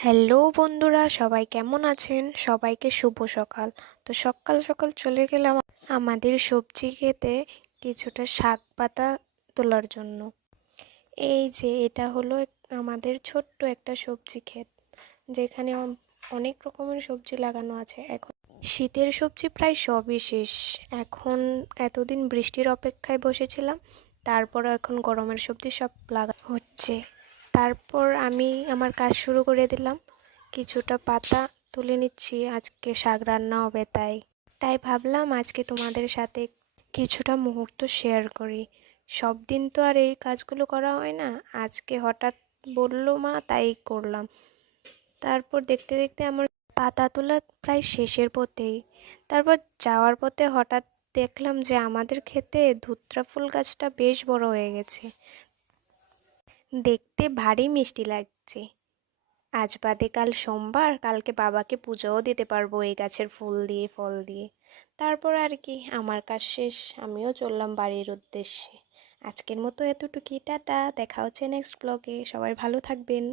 Hello বন্ধুরা, সবাই কেমন আছেন? সবাইকে শুভ সকাল। তো সকাল সকাল চলে গেলাম আমাদের সবজি খেতে কিছুটা শাক পাতা তোলার জন্য। এই যে এটা হলো আমাদের ছোট্ট একটা সবজি ক্ষেত, যেখানে অনেক রকমের সবজি লাগানো আছে। এখন শীতের সবজি প্রায় সবই শেষ। এখন এতদিন বৃষ্টির অপেক্ষায় বসেছিলাম, তারপর এখন গরমের সবজি সব লাগা হচ্ছে। তারপর আমি আমার কাজ শুরু করে দিলাম। কিছুটা পাতা তুলে নিচ্ছি, আজকে শাক রান্না হবে তাই তাই ভাবলাম আজকে তোমাদের সাথে কিছুটা মুহূর্ত শেয়ার করি। সব দিন তো আর এই কাজগুলো করা হয় না, আজকে হঠাৎ বললো মা তাই করলাম। তারপর দেখতে দেখতে আমার পাতা তোলা প্রায় শেষের পথেই। তারপর যাওয়ার পথে হঠাৎ দেখলাম যে আমাদের ক্ষেতে ধুত্রা ফুল গাছটা বেশ বড় হয়ে গেছে, দেখতে ভারী মিষ্টি লাগছে। আজ বাদে কাল সোমবার, কালকে বাবাকে পুজোও দিতে পারবো এই গাছের ফুল দিয়ে ফল দিয়ে। তারপর আর কি, আমার কাজ শেষ, আমিও চললাম বাড়ির উদ্দেশ্যে। আজকের মতো এতটুকুই, টাটা, দেখা হচ্ছে নেক্সট ব্লগে। সবাই ভালো থাকবেন।